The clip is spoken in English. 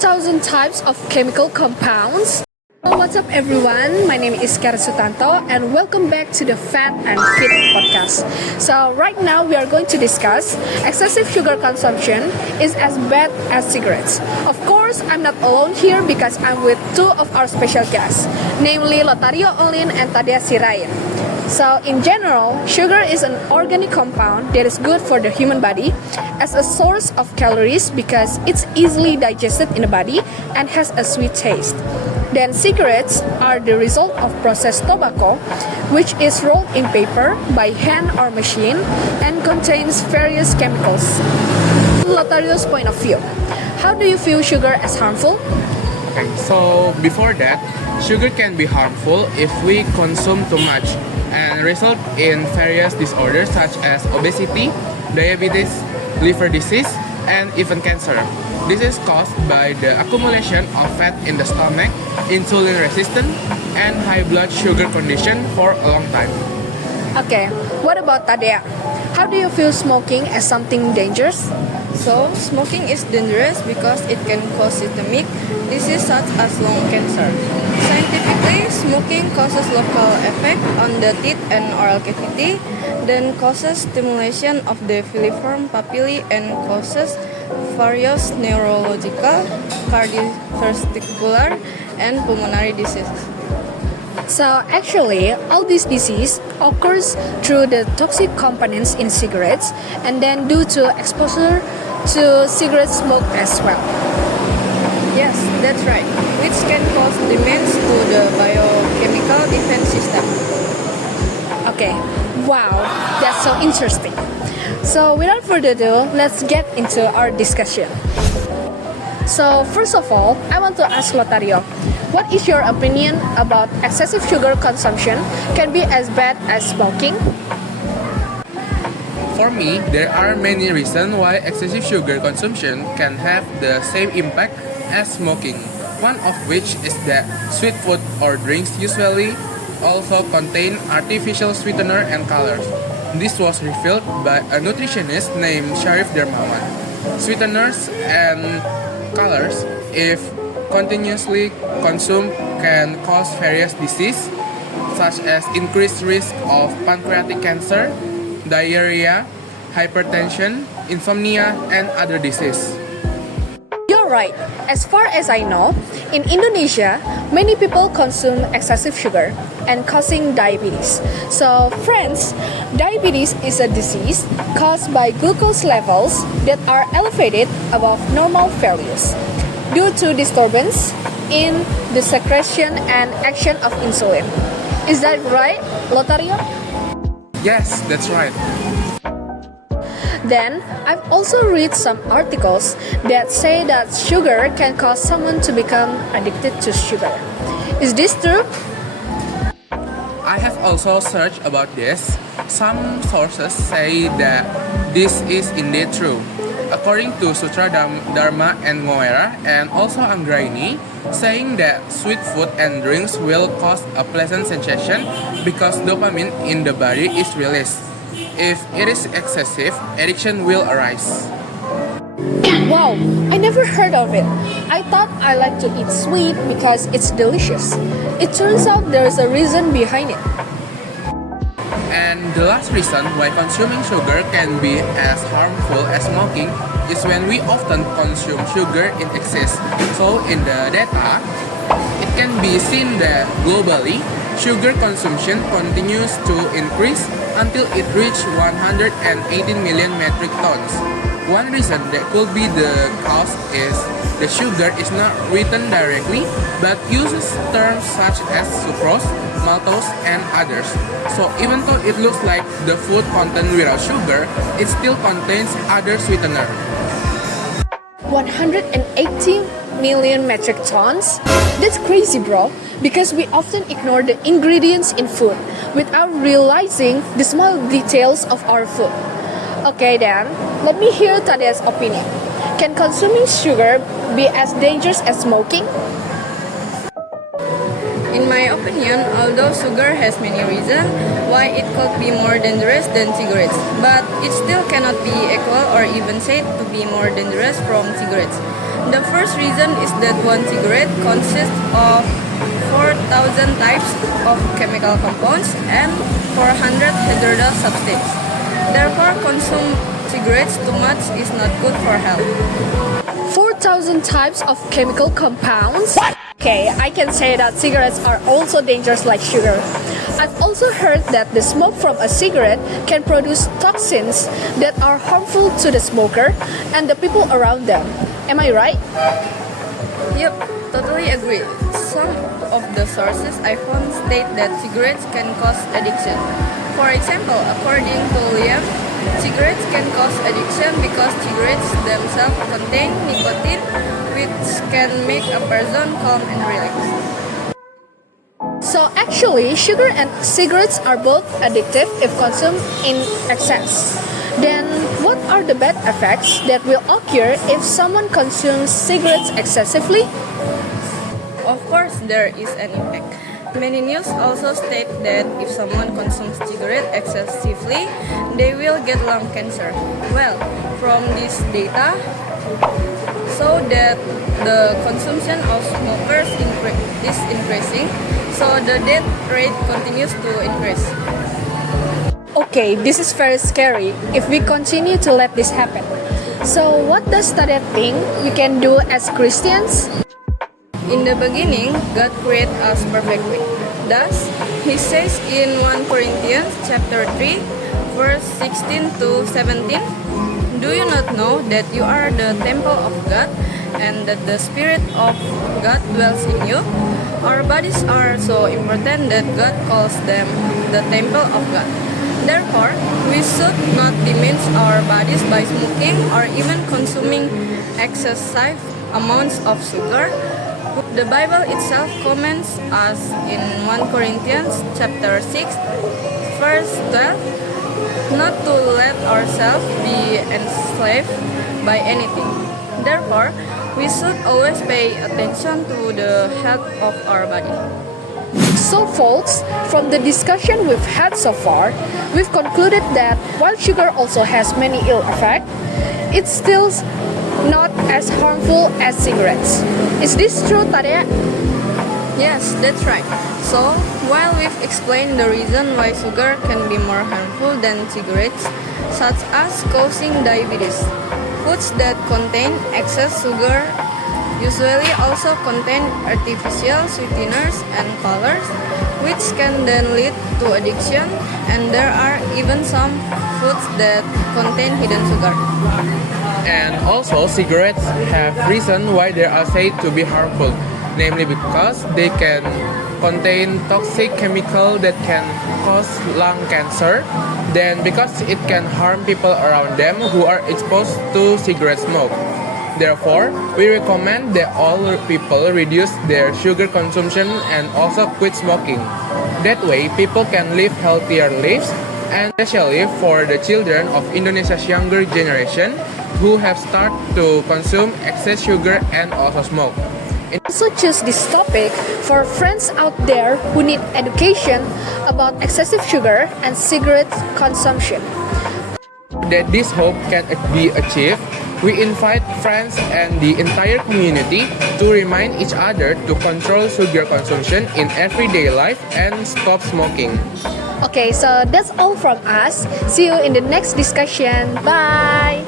1,000 types of chemical compounds. Hello, what's up everyone? My name is Kara Sutanto and welcome back to the Fat and Fit podcast. So right now we are going to discuss excessive sugar consumption is as bad as cigarettes. Of course, I'm not alone here because I'm with two of our special guests, namely Lotario Olin and Tadea Sirain. So in general, sugar is an organic compound that is good for the human body as a source of calories because it's easily digested in the body and has a sweet taste. Then cigarettes are the result of processed tobacco, which is rolled in paper by hand or machine and contains various chemicals. Lotario's point of view, how do you view sugar as harmful? Okay, so before that, sugar can be harmful if we consume too much and result in various disorders such as obesity, diabetes, liver disease, and even cancer. This is caused by the accumulation of fat in the stomach, insulin resistance, and high blood sugar condition for a long time. Okay, what about Tadea? How do you view smoking as something dangerous? So, smoking is dangerous because it can cause systemic disease such as lung cancer. Scientifically, smoking causes local effect on the teeth and oral cavity, then causes stimulation of the filiform papillae and causes various neurological, cardiovascular, and pulmonary diseases. So actually, all these disease occurs through the toxic components in cigarettes and then due to exposure to cigarette smoke as well. Yes, that's right, which can cause damage to the biochemical defense system. Okay, wow, that's so interesting. So without further ado, let's get into our discussion. So first of all, I want to ask Lotario, what is your opinion about excessive sugar consumption can be as bad as smoking? For me, there are many reasons why excessive sugar consumption can have the same impact as smoking. One of which is that sweet food or drinks usually also contain artificial sweetener and colors. This was revealed by a nutritionist named Sharif Dermawan. Sweeteners and colors, if continuously consumed, can cause various diseases such as increased risk of pancreatic cancer, diarrhea, hypertension, insomnia, and other diseases. You're right. As far as I know, in Indonesia, many people consume excessive sugar and causing diabetes. So, friends, diabetes is a disease caused by glucose levels that are elevated above normal values due to disturbance in the secretion and action of insulin. Is that right, Lotario? Yes, that's right. Then, I've also read some articles that say that sugar can cause someone to become addicted to sugar. Is this true? I have also searched about this. Some sources say that this is indeed true. According to Sutra Dharma and Ngoera and also Anggraini, saying that sweet food and drinks will cause a pleasant sensation because dopamine in the body is released. If it is excessive, addiction will arise. Wow, I never heard of it. I thought I like to eat sweet because it's delicious. It turns out there's a reason behind it. And the last reason why consuming sugar can be as harmful as smoking is when we often consume sugar in excess. So in the data, it can be seen that globally, sugar consumption continues to increase until it reached 118 million metric tons. One reason that could be the cause is the sugar is not written directly but uses terms such as sucrose, maltose, and others. So even though it looks like the food content without sugar, it still contains other sweetener. 180 million metric tons? That's crazy, bro. Because we often ignore the ingredients in food without realizing the small details of our food. Okay then, let me hear Tadea's opinion. Can consuming sugar be as dangerous as smoking? In my opinion, although sugar has many reasons why it could be more dangerous than cigarettes, but it still cannot be equal or even said to be more dangerous from cigarettes. The first reason is that one cigarette consists of 4,000 types of chemical compounds and 400 hazardous substances. Therefore, consume cigarettes too much is not good for health. 4,000 types of chemical compounds? Okay, I can say that cigarettes are also dangerous like sugar. I've also heard that the smoke from a cigarette can produce toxins that are harmful to the smoker and the people around them. Am I right? Yep, totally agree. Some of the sources I found state that cigarettes can cause addiction. For example, according to Liam, cigarettes can cause addiction because cigarettes themselves contain nicotine, which can make a person calm and relaxed. So actually, sugar and cigarettes are both addictive if consumed in excess. Then what are the bad effects that will occur if someone consumes cigarettes excessively? Of course, there is an impact. Many news also state that if someone consumes cigarette excessively, they will get lung cancer. Well, from this data, so that the consumption of smokers is increasing, so the death rate continues to increase. Okay, this is very scary if we continue to let this happen. So what does Tadia think we can do as Christians? In the beginning, God created us perfectly. Thus, He says in 1 Corinthians chapter 3, verse 16 to 17, "Do you not know that you are the temple of God, and that the Spirit of God dwells in you? Our bodies are so important that God calls them the temple of God. Therefore, we should not diminish our bodies by smoking or even consuming excessive amounts of sugar." The Bible itself comments us in 1 Corinthians chapter 6, verse 12, not to let ourselves be enslaved by anything. Therefore, we should always pay attention to the health of our body. So folks, from the discussion we've had so far, we've concluded that while sugar also has many ill effects, it's still not as harmful as cigarettes. Is this true, Tadia? Yes, that's right. So, while we've explained the reason why sugar can be more harmful than cigarettes, such as causing diabetes, foods that contain excess sugar usually also contain artificial sweeteners and colors, which can then lead to addiction, and there are even some foods that contain hidden sugar. And also, cigarettes have reason why they are said to be harmful, namely because they can contain toxic chemical that can cause lung cancer, then because it can harm people around them who are exposed to cigarette smoke. Therefore, we recommend that all people reduce their sugar consumption and also quit smoking. That way, people can live healthier lives, and especially for the children of Indonesia's younger generation who have started to consume excess sugar and also smoke. Also choose this topic for friends out there who need education about excessive sugar and cigarette consumption. That this hope can be achieved, we invite friends and the entire community to remind each other to control sugar consumption in everyday life and stop smoking. Okay, so that's all from us. See you in the next discussion. Bye!